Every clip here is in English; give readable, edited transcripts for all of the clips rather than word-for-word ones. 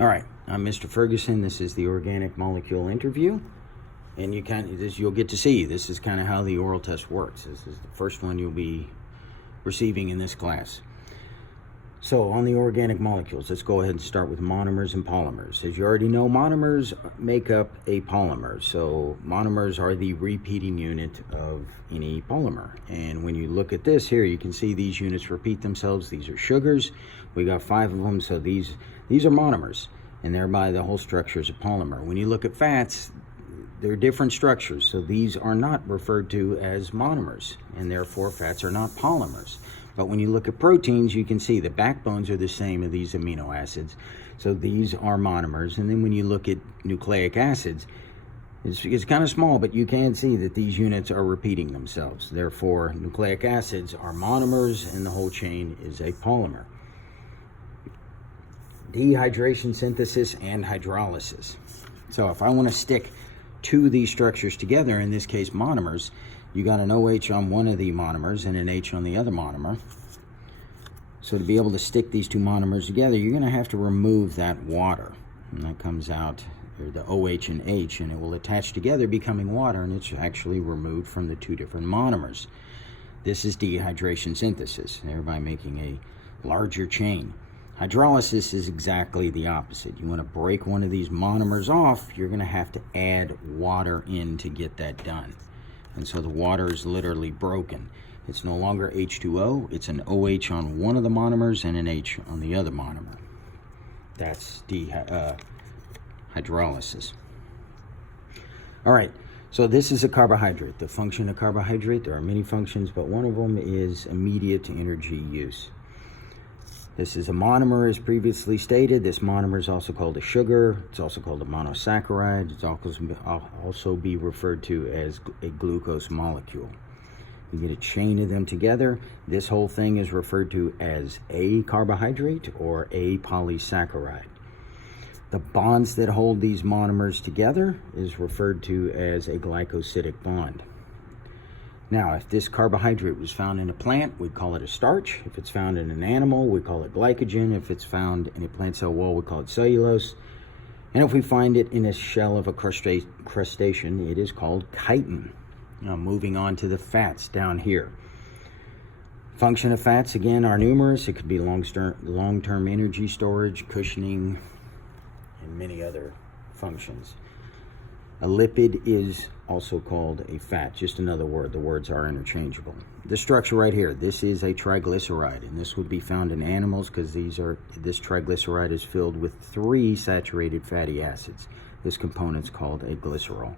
All right, I'm Mr. Ferguson. This is the organic molecule interview, and you'll get to see. This is kind of how the oral test works. This is the first one you'll be receiving in this class. So on the organic molecules, let's go ahead and start with monomers and polymers. As you already know, monomers make up a polymer. So monomers are the repeating unit of any polymer. And when you look at this here, you can see these units repeat themselves. These are sugars. We got 5 of them, so these are monomers, and thereby the whole structure is a polymer. When you look at fats, they're different structures, so these are not referred to as monomers, and therefore fats are not polymers. But when you look at proteins, you can see the backbones are the same of these amino acids, so these are monomers. And then when you look at nucleic acids, it's kind of small, but you can see that these units are repeating themselves. Therefore, nucleic acids are monomers, and the whole chain is a polymer. Dehydration, synthesis, and hydrolysis. So if I want to stick two of these structures together, in this case monomers, you got an OH on one of the monomers and an H on the other monomer. So to be able to stick these two monomers together, you're going to have to remove that water. And that comes out, or the OH and H, and it will attach together, becoming water, and it's actually removed from the two different monomers. This is dehydration synthesis, thereby making a larger chain. Hydrolysis is exactly the opposite. You want to break one of these monomers off, you're going to have to add water in to get that done. And so the water is literally broken. It's no longer H2O, it's an OH on one of the monomers and an H on the other monomer. That's hydrolysis. All right, so this is a carbohydrate. The function of carbohydrate, there are many functions, but one of them is immediate energy use. This is a monomer, as previously stated. This monomer is also called a sugar. It's also called a monosaccharide. It's also be referred to as a glucose molecule. You get a chain of them together. This whole thing is referred to as a carbohydrate or a polysaccharide. The bonds that hold these monomers together is referred to as a glycosidic bond. Now, if this carbohydrate was found in a plant, we'd call it a starch. If it's found in an animal, we call it glycogen. If it's found in a plant cell wall, we call it cellulose. And if we find it in a shell of a crustacean, it is called chitin. Now, moving on to the fats down here. Function of fats, again, are numerous. It could be long-term energy storage, cushioning, and many other functions. A lipid is also called a fat, just another word. The words are interchangeable. This structure right here, this is a triglyceride, and this would be found in animals because this triglyceride is filled with 3 saturated fatty acids. This component's called a glycerol.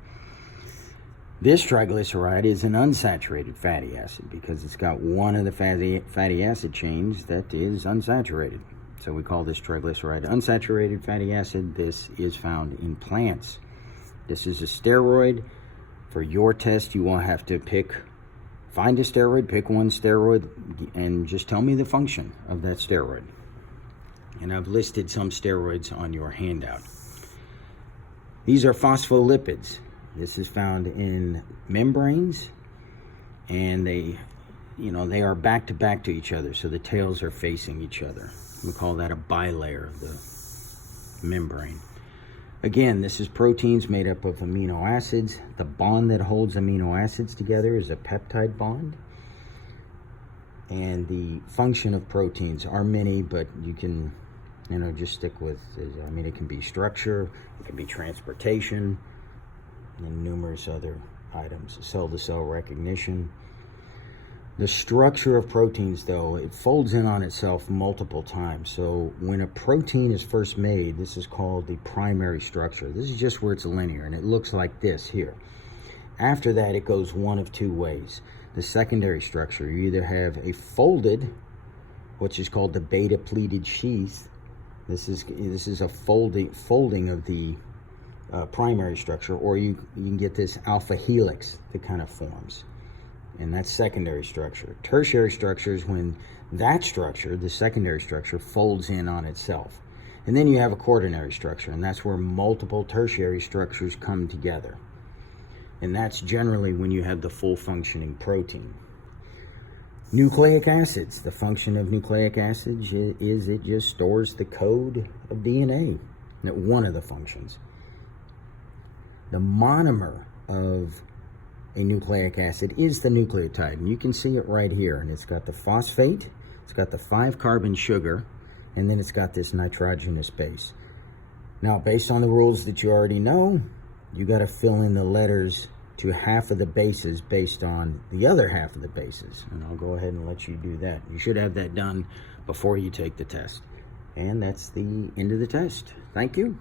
This triglyceride is an unsaturated fatty acid because it's got one of the fatty acid chains that is unsaturated. So we call this triglyceride unsaturated fatty acid. This is found in plants. This is a steroid. For your test, you will have to find a steroid, pick one steroid, and just tell me the function of that steroid. And I've listed some steroids on your handout. These are phospholipids. This is found in membranes, and they are back to back to each other, so the tails are facing each other. We call that a bilayer of the membrane. Again, this is proteins made up of amino acids. The bond that holds amino acids together is a peptide bond. And the function of proteins are many, but you can, just stick with, it can be structure, it can be transportation, and numerous other items, cell-to-cell recognition. The structure of proteins, though, it folds in on itself multiple times. So when a protein is first made, this is called the primary structure. This is just where it's linear, and it looks like this here. After that, it goes one of two ways. The secondary structure, you either have a folded, which is called the beta-pleated sheath. This is a folding of the primary structure, or you can get this alpha helix that kind of forms. And that's secondary structure. Tertiary structure is when that structure, the secondary structure, folds in on itself. And then you have a quaternary structure, and that's where multiple tertiary structures come together. And that's generally when you have the full functioning protein. Nucleic acids. The function of nucleic acids is it just stores the code of DNA. one of the functions. The monomer of a nucleic acid is the nucleotide, and you can see it right here. And it's got the phosphate, it's got the 5-carbon sugar, and then it's got this nitrogenous base. Now, based on the rules that you already know, you got to fill in the letters to half of the bases based on the other half of the bases. And I'll go ahead and let you do that. You should have that done before you take the test. And that's the end of the test. Thank you.